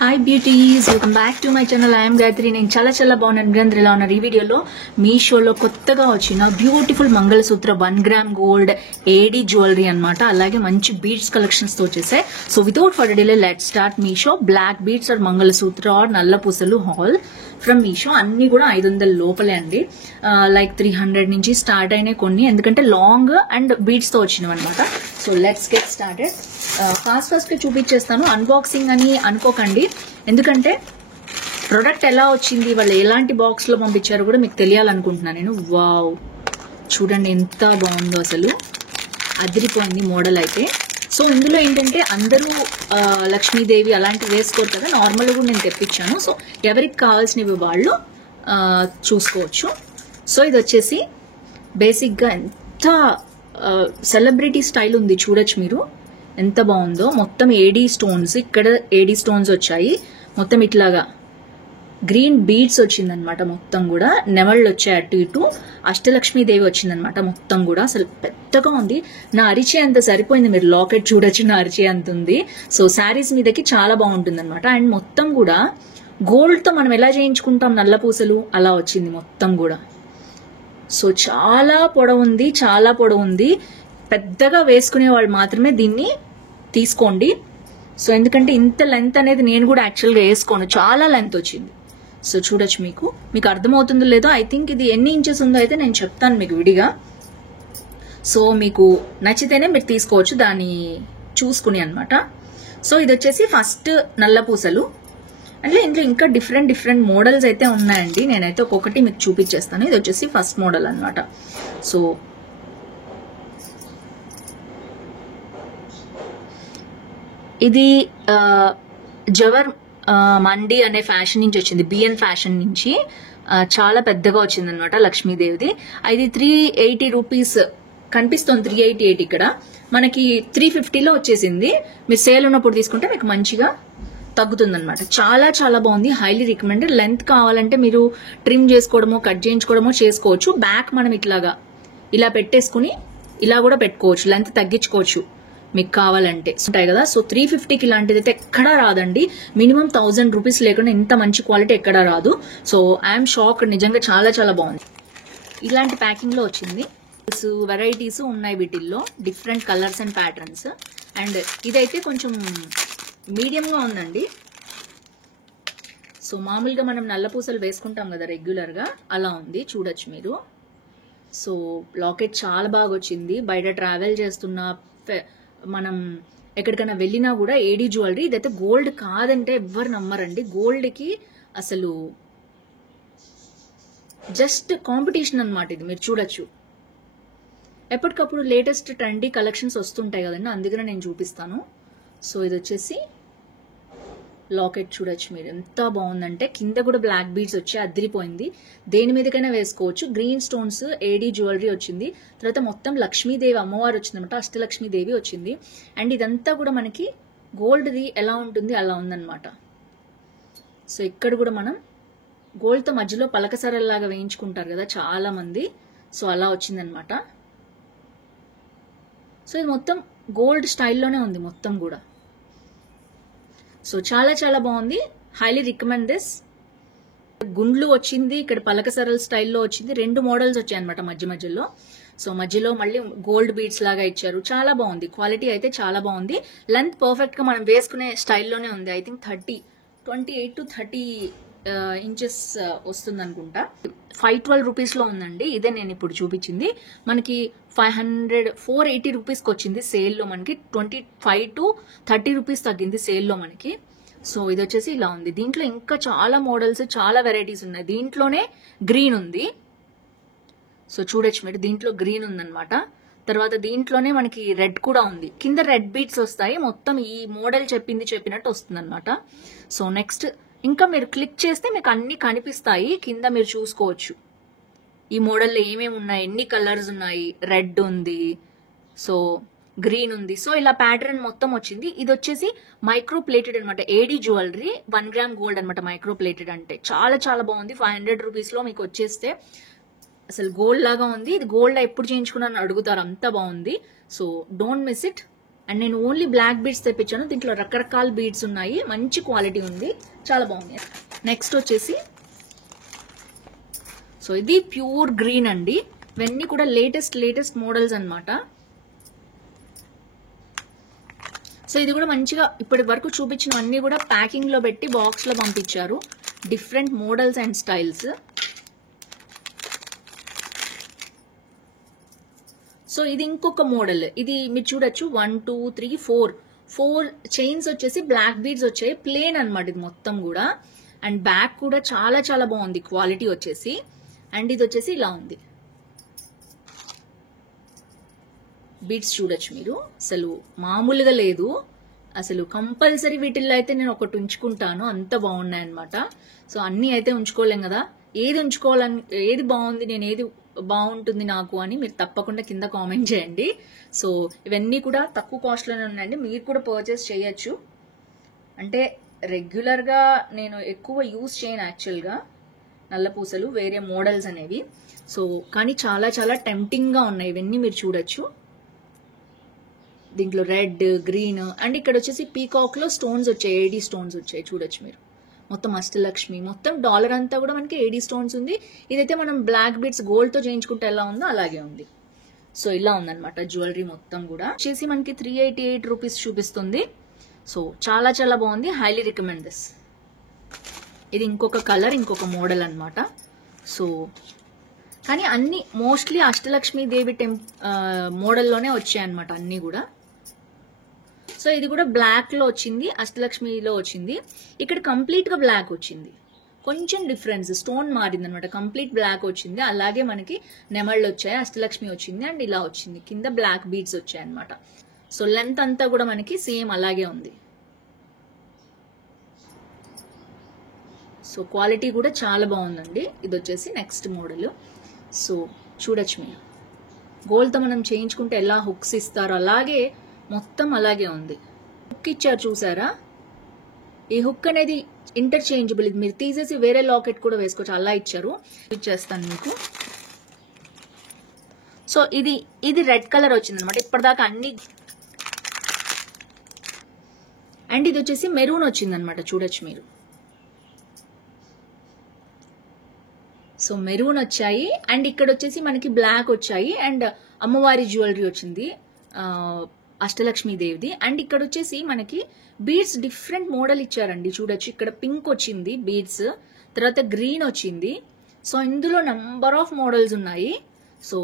Hi beauties, welcome back to my channel. I am Gayatri. నేను చాలా బాగున్నాను. మీరందరూ ఎలా ఉన్నారు? ఈ వీడియోలో మీషోలో కొత్తగా వచ్చిన beautiful mangalsutra 1 gram gold AD jewellery అన్నమాట. అలాగే మంచి బీడ్స్ కలెక్షన్స్ తో వచ్చేసాయి. So without further delay let's start Meesho. Black beads or mangalsutra or నల్ల పూసలు హాల్ ఫ్రమ్ మీషో. అన్ని కూడా 500 లోపలే అండి. లైక్ 300 నుంచి స్టార్ట్ అయినాయి కొన్ని, ఎందుకంటే లాంగ్ అండ్ బీడ్స్ తో వచ్చినవి అనమాట. So let's get started. Fast గా చూపించేస్తాను, అన్బాక్సింగ్ అని అనుకోకండి, ఎందుకంటే ప్రొడక్ట్ ఎలా వచ్చింది, వాళ్ళు ఎలాంటి బాక్స్ లో పంపించారో కూడా మీకు తెలియాలనుకుంటున్నాను నేను. వావ్, చూడండి ఎంత బాగుందో, అసలు అదిరిపోయింది మోడల్ అయితే. సో ఇందులో ఏంటంటే అందరూ లక్ష్మీదేవి అలాంటివి వేసుకోరు కదా, నార్మల్గా కూడా నేను తెప్పించాను. సో ఎవరికి కావాల్సినవి వాళ్ళు చూసుకోవచ్చు. సో ఇది వచ్చేసి బేసిక్గా ఎంత సెలబ్రిటీ స్టైల్ ఉంది, చూడొచ్చు మీరు ఎంత బాగుందో. మొత్తం ఏడీ స్టోన్స్, ఇక్కడ ఏడీ స్టోన్స్ వచ్చాయి, మొత్తం ఇట్లాగా గ్రీన్ బీడ్స్ వచ్చిందనమాట. మొత్తం కూడా నెమళ్ళు వచ్చాయి అటు ఇటు, అష్టలక్ష్మీదేవి వచ్చిందనమాట మొత్తం కూడా. అసలు పెద్దగా ఉంది, నా అరిచే అంత సరిపోయింది. మీరు లాకెట్ చూడొచ్చు, నా అరిచే అంత ఉంది. సో శారీస్ మీదకి చాలా బాగుంటుంది అనమాట. అండ్ మొత్తం కూడా గోల్డ్ తో మనం ఎలా చేయించుకుంటాం నల్ల పూసలు, అలా వచ్చింది మొత్తం కూడా. సో చాలా పొడవు ఉంది, చాలా పొడవు ఉంది. పెద్దగా వేసుకునే వాళ్ళు మాత్రమే దీన్ని తీసుకోండి. సో ఎందుకంటే ఇంత లెంత్ అనేది నేను కూడా యాక్చువల్గా వేసుకోను, చాలా లెంత్ వచ్చింది. సో చూడొచ్చు, మీకు అర్థమవుతుందో లేదో. ఐ థింక్ ఇది ఎన్ని ఇంచెస్ ఉందో అయితే నేను చెప్తాను మీకు విడిగా. సో మీకు నచ్చితేనే మీరు తీసుకోవచ్చు దాన్ని చూసుకుని అనమాట. సో ఇది వచ్చేసి ఫస్ట్ నల్ల పూసలు. అంటే ఇందులో ఇంకా డిఫరెంట్ మోడల్స్ అయితే ఉన్నాయండి. నేనైతే ఒక్కొక్కటి మీకు చూపించేస్తాను. ఇది వచ్చేసి ఫస్ట్ మోడల్ అనమాట. సో ఇది జవర్ మండి అనే ఫ్యాషన్ నుంచి వచ్చింది, బిఎన్ ఫ్యాషన్ నుంచి. చాలా పెద్దగా వచ్చింది అనమాట లక్ష్మీదేవిది. ఇది 380 రూపీస్ కనిపిస్తుంది, 388. ఇక్కడ మనకి 350లో వచ్చేసింది. మీరు సేల్ ఉన్నప్పుడు తీసుకుంటే మీకు మంచిగా తగ్గుతుందన్నమాట. చాలా బాగుంది, హైలీ రికమెండెడ్. లెంత్ కావాలంటే మీరు ట్రిమ్ చేసుకోవడమో కట్ చేయించుకోవడమో చేసుకోవచ్చు. బ్యాక్ మనం ఇలా పెట్టేసుకుని ఇలా కూడా పెట్టుకోవచ్చు, లెంత్ తగ్గించుకోవచ్చు మీకు కావాలంటే ఉంటాయి కదా. సో 350కి ఇలాంటిది అయితే ఎక్కడా రాదండి. మినిమం 1000 రూపీస్ లేకుండా ఇంత మంచి క్వాలిటీ ఎక్కడా రాదు. సో ఐఎమ్ షాక్, నిజంగా చాలా బాగుంది. ఇలాంటి ప్యాకింగ్ లో వచ్చింది. వెరైటీస్ ఉన్నాయి వీటిల్లో, different colours and patterns. And ఇదైతే కొంచెం మీడియంగా ఉందండి. సో మామూలుగా మనం నల్ల పూసలు వేసుకుంటాం కదా రెగ్యులర్ గా, అలా ఉంది, చూడొచ్చు మీరు. సో లాకెట్ చాలా బాగా వచ్చింది. బయట ట్రావెల్ చేస్తున్నా, మనం ఎక్కడికైనా వెళ్ళినా కూడా ఏడీ జ్యువెలరీ. ఇదైతే గోల్డ్ కాదంటే ఎవ్వరు నమ్మరండి. గోల్డ్ కి అసలు జస్ట్ కాంపిటీషన్ అనమాట ఇది. మీరు చూడొచ్చు, ఎప్పటికప్పుడు లేటెస్ట్ ట్రెండీ కలెక్షన్స్ వస్తుంటాయి కదండి, అందుకనే నేను చూపిస్తాను. సో ఇది వచ్చేసి లాకెట్, చూడొచ్చు మీరు ఎంత బాగుందంటే. కింద కూడా బ్లాక్ బీడ్స్ వచ్చి అదిరిపోయింది. దేని మీదకైనా వేసుకోవచ్చు. గ్రీన్ స్టోన్స్ ఏడీ జ్యువెలరీ వచ్చింది. తర్వాత మొత్తం లక్ష్మీదేవి అమ్మవారు వచ్చిందనమాట, అష్టలక్ష్మీదేవి వచ్చింది. అండ్ ఇదంతా కూడా మనకి గోల్డ్ది ఎలా ఉంటుంది అలా ఉందన్నమాట. సో ఇక్కడ కూడా మనం గోల్డ్తో మధ్యలో పలకసరల్లాగా వేయించుకుంటారు కదా చాలా మంది, సో అలా వచ్చిందనమాట. సో ఇది మొత్తం గోల్డ్ స్టైల్లోనే ఉంది మొత్తం కూడా. సో చాలా బాగుంది, హైలీ రికమెండ్ దిస్. గుండ్లు వచ్చింది, ఇక్కడ పలకసరల్ స్టైల్లో వచ్చింది. 2 మోడల్స్ వచ్చాయి అనమాట మధ్యలో. సో మధ్యలో మళ్ళీ గోల్డ్ బీడ్స్ లాగా ఇచ్చారు. చాలా బాగుంది, క్వాలిటీ అయితే చాలా బాగుంది. లెంత్ పర్ఫెక్ట్ గా మనం వేసుకునే స్టైల్లోనే ఉంది. ఐ థింక్ 28 to 30 ఇంచెస్ వస్తుంది అనుకుంటా. 512 రూపీస్ లో ఉందండి. ఇదే నేను ఇప్పుడు చూపించింది. మనకి 480 రూపీస్కి వచ్చింది సేల్లో. మనకి 25 to 30 రూపీస్ తగ్గింది సేల్లో మనకి. సో ఇది వచ్చేసి ఇలా ఉంది. దీంట్లో ఇంకా చాలా మోడల్స్, చాలా వెరైటీస్ ఉన్నాయి. దీంట్లోనే గ్రీన్ ఉంది. సో చూడొచ్చు మీరు, దీంట్లో గ్రీన్ ఉందన్నమాట. తర్వాత దీంట్లోనే మనకి రెడ్ కూడా ఉంది. కింద రెడ్ బీడ్స్ వస్తాయి. మొత్తం ఈ మోడల్ చెప్పినట్టు వస్తుంది అనమాట. సో నెక్స్ట్ ఇంకా మీరు క్లిక్ చేస్తే మీకు అన్ని కనిపిస్తాయి, కింద మీరు చూసుకోవచ్చు ఈ మోడల్లో ఏమేమి ఉన్నాయి, ఎన్ని కలర్స్ ఉన్నాయి. రెడ్ ఉంది, సో గ్రీన్ ఉంది. సో ఇలా ప్యాటర్న్ మొత్తం వచ్చింది. ఇది వచ్చేసి మైక్రో ప్లేటెడ్ అనమాట, ఏడీ జ్యువెలరీ 1 గ్రామ్ గోల్డ్ అనమాట. మైక్రో ప్లేటెడ్ అంటే చాలా బాగుంది. 500 రూపీస్లో మీకు వచ్చేస్తే అసలు గోల్డ్ లాగా ఉంది. ఇది గోల్డ్ ఎప్పుడు చేయించుకున్నాను అడుగుతారు, అంత బాగుంది. So don't miss it. And నేను ఓన్లీ బ్లాక్ బీడ్స్ తెప్పించాను. దీంట్లో రకరకాల బీడ్స్ ఉన్నాయి, మంచి క్వాలిటీ ఉంది, చాలా బాగుంది. నెక్స్ట్ వచ్చేసి సో ఇది ప్యూర్ గ్రీన్ అండి. ఇవన్నీ కూడా లేటెస్ట్ మోడల్స్ అన్నమాట. సో ఇది కూడా మంచిగా ఇప్పటి వరకు చూపించినవన్నీ కూడా ప్యాకింగ్ లో పెట్టి బాక్స్ లో పంపించారు. Different models and styles. So ఇది ఇంకొక మోడల్. ఇది మీరు చూడొచ్చు 1 2 3 4 చైన్స్ వచ్చేసి బ్లాక్ బీడ్స్ వచ్చాయి. ప్లేన్ అన్నమాట ఇది మొత్తం కూడా. అండ్ బ్యాక్ కూడా చాలా చాలా బాగుంది క్వాలిటీ వచ్చేసి. అండ్ ఇది వచ్చేసి ఇలా ఉంది. బీడ్స్ చూడొచ్చు మీరు, అసలు మామూలుగా లేదు. అసలు కంపల్సరీ వీటిల్లో అయితే నేను ఒకటి ఉంచుకుంటాను, అంత బాగున్నాయి అనమాట. సో అన్ని అయితే ఉంచుకోలేం కదా, ఏది ఉంచుకోవాలని, ఏది బాగుంది, నేను ఏది బాగుంటుంది నాకు అని మీరు తప్పకుండా కింద కామెంట్ చేయండి. సో ఇవన్నీ కూడా తక్కువ కాస్ట్ లోనే ఉన్నాయండి, మీరు కూడా పర్చేస్ చేయొచ్చు. అంటే రెగ్యులర్ గా నేను ఎక్కువ యూజ్ చేయను యాక్చువల్గా నల్లపూసలు, వేరే మోడల్స్ అనేవి. సో కానీ చాలా చాలా టెంప్టింగ్ గా ఉన్నాయి ఇవన్నీ, మీరు చూడొచ్చు. దీంట్లో రెడ్, గ్రీన్ అండ్ ఇక్కడ వచ్చేసి పీకాక్ లో స్టోన్స్ వచ్చాయి, ఏడీ స్టోన్స్ వచ్చాయి చూడొచ్చు మీరు. మొత్తం అష్టలక్ష్మి, మొత్తం డాలర్ అంతా కూడా మనకి ఏడీ స్టోన్స్ ఉంది. ఇదైతే మనం బ్లాక్ బీడ్స్ గోల్డ్ తో చేయించుకుంటే ఎలా ఉందో అలాగే ఉంది. సో ఇలా ఉందన్నమాట జ్యువెలరీ మొత్తం కూడా. వచ్చేసి మనకి 388 రూపీస్ చూపిస్తుంది. సో చాలా చాలా బాగుంది, హైలీ రికమెండ్ దిస్. ఇది ఇంకొక కలర్, ఇంకొక మోడల్ అన్నమాట. సో కానీ అన్ని మోస్ట్లీ అష్టలక్ష్మి దేవి మోడల్లోనే వచ్చాయి అనమాట అన్ని కూడా. సో ఇది కూడా బ్లాక్ లో వచ్చింది, అష్టలక్ష్మిలో వచ్చింది. ఇక్కడ కంప్లీట్ గా బ్లాక్ వచ్చింది, కొంచెం డిఫరెన్స్, స్టోన్ మారింది అనమాట. కంప్లీట్ బ్లాక్ వచ్చింది, అలాగే మనకి నెమళ్ళు వచ్చాయి, అష్టలక్ష్మి వచ్చింది అండ్ ఇలా వచ్చింది, కింద బ్లాక్ బీడ్స్ వచ్చాయి అనమాట. సో లెంత్ అంతా కూడా మనకి సేమ్ అలాగే ఉంది. సో క్వాలిటీ కూడా చాలా బాగుందండి. ఇది వచ్చేసి నెక్స్ట్ మోడల్. సో చూడొచ్చు మీరు, గోల్డ్తో మనం చేయించుకుంటే ఎలా హుక్స్ ఇస్తారో అలాగే మొత్తం అలాగే ఉంది. హుక్ ఇచ్చారు చూసారా, ఈ హుక్ అనేది ఇంటర్చేంజబుల్, ఇది మీరు తీసేసి వేరే లాకెట్ కూడా వేసుకోవచ్చు, అలా ఇచ్చారు. ఇచ్చేస్తాను మీకు. సో ఇది రెడ్ కలర్ వచ్చింది అనమాట ఇప్పటిదాకా అన్ని. అండ్ ఇది వచ్చేసి మెరూన్ వచ్చింది అనమాట, చూడొచ్చు మీరు. సో మెరూన్ వచ్చాయి అండ్ ఇక్కడ వచ్చేసి మనకి బ్లాక్ వచ్చాయి అండ్ అమ్మవారి జ్యువెలరీ వచ్చింది, అష్టలక్ష్మి దేవిది. అండ్ ఇక్కడ వచ్చేసి మనకి బీడ్స్ డిఫరెంట్ మోడల్ ఇచ్చారండి, చూడొచ్చు. ఇక్కడ పింక్ వచ్చింది బీడ్స్, తర్వాత గ్రీన్ వచ్చింది. సో ఇందులో నంబర్ ఆఫ్ మోడల్స్ ఉన్నాయి. సో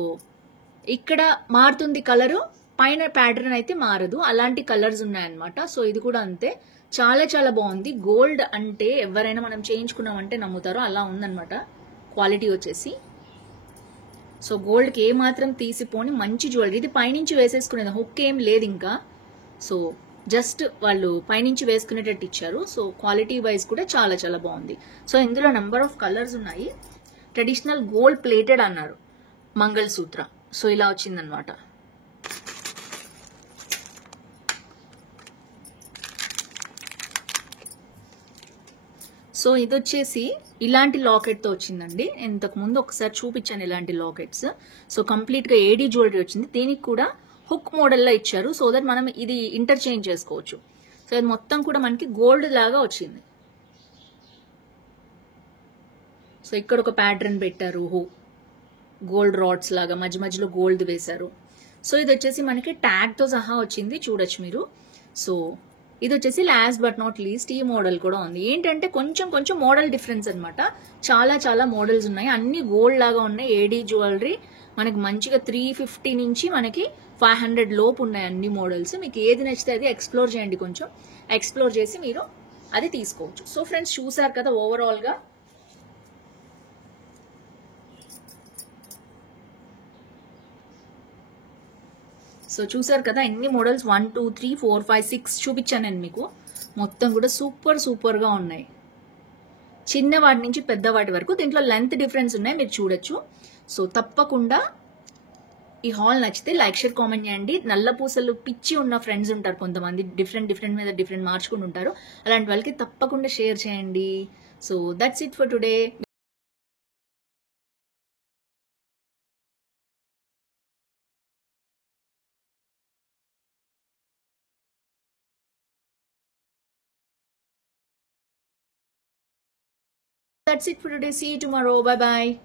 ఇక్కడ మారుతుంది కలరు, పైన ప్యాటర్న్ అయితే మారదు, అలాంటి కలర్స్ ఉన్నాయన్నమాట. సో ఇది కూడా అంతే, చాలా చాలా బాగుంది. గోల్డ్ అంటే ఎవరైనా మనం చేయించుకున్నామంటే నమ్ముతారో అలా ఉందన్నమాట క్వాలిటీ వచ్చేసి. సో గోల్డ్కి ఏ మాత్రం తీసిపోని మంచి జ్యువెలరీ. ఇది పైనుంచి వేసేసుకునేది, హుక్ ఏం లేదు ఇంకా. సో జస్ట్ వాళ్ళు పైనుంచి వేసుకునేటట్టు ఇచ్చారు. సో క్వాలిటీ వైజ్ కూడా చాలా చాలా బాగుంది. సో ఇందులో నెంబర్ ఆఫ్ కలర్స్ ఉన్నాయి. ట్రెడిషనల్ గోల్డ్ ప్లేటెడ్ అన్నారు మంగళ సూత్ర. సో ఇలా వచ్చిందనమాట. సో ఇది వచ్చేసి ఇలాంటి లాకెట్ తో వచ్చిందండి. ఇంతకు ముందు ఒకసారి చూపించాను ఇలాంటి లాకెట్స్. సో కంప్లీట్ గా ఏడీ జ్యువెలరీ వచ్చింది, దీనికి కూడా హుక్ మోడల్ లో ఇచ్చారు, సో దట్ మనం ఇది ఇంటర్చేంజ్ చేసుకోవచ్చు. సో ఇది మొత్తం కూడా మనకి గోల్డ్ లాగా వచ్చింది. సో ఇక్కడ ఒక ప్యాటర్న్ పెట్టారు, గోల్డ్ రాడ్స్ లాగా మధ్య మధ్యలో గోల్డ్ వేశారు. సో ఇది వచ్చేసి మనకి ట్యాగ్ తో సహా వచ్చింది, చూడొచ్చు మీరు. సో ఇది వచ్చేసి లాస్ట్ బట్ నాట్ లీస్ట్ ఈ మోడల్ కూడా ఉంది. ఏంటంటే కొంచెం కొంచెం మోడల్ డిఫరెన్స్ అనమాట. చాలా చాలా మోడల్స్ ఉన్నాయి, అన్ని గోల్డ్ లాగా ఉన్నాయి. ఏడీ జ్యువెలరీ మనకి మంచిగా 350 నుంచి మనకి 500 లోపు ఉన్నాయి అన్ని మోడల్స్. మీకు ఏది నచ్చితే అది ఎక్స్ప్లోర్ చేయండి, కొంచెం ఎక్స్ప్లోర్ చేసి మీరు అది తీసుకోవచ్చు. సో ఫ్రెండ్స్ చూసారు కదా ఓవరాల్ గా. సో చూసారు కదా ఎన్ని మోడల్స్, 1 2 3 4 5 6 చూపించాను నేను మీకు. మొత్తం కూడా సూపర్ సూపర్ గా ఉన్నాయి, చిన్నవాటి నుంచి పెద్దవాటి వరకు. దీంట్లో లెంత్ డిఫరెన్స్ ఉన్నాయి, మీరు చూడొచ్చు. సో తప్పకుండా ఈ హాల్ నచ్చితే లైక్, షేర్, కామెంట్ చేయండి. నల్ల పూసలు పిచ్చి ఉన్న ఫ్రెండ్స్ ఉంటారు కొంతమంది, డిఫరెంట్ మీద డిఫరెంట్ మార్చుకుని ఉంటారు, అలాంటి వాళ్ళకి తప్పకుండా షేర్ చేయండి. So that's it for today. That's it for today. See you tomorrow. Bye bye.